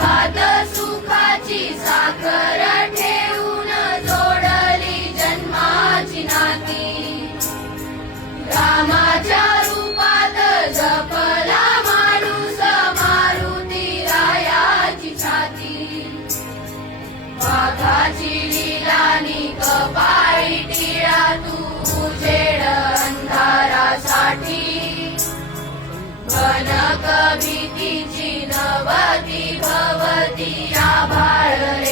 सुखात सुखाची साखर ठेवून जोडली जन्माची नाती रामाच्या रूपात जपला माणूस मारुती रायाची छाती वाघाची लीलानी कपाळी टिळा तू उजेड अंधारासाठी भनक भीतीची नवती भवती आभाळ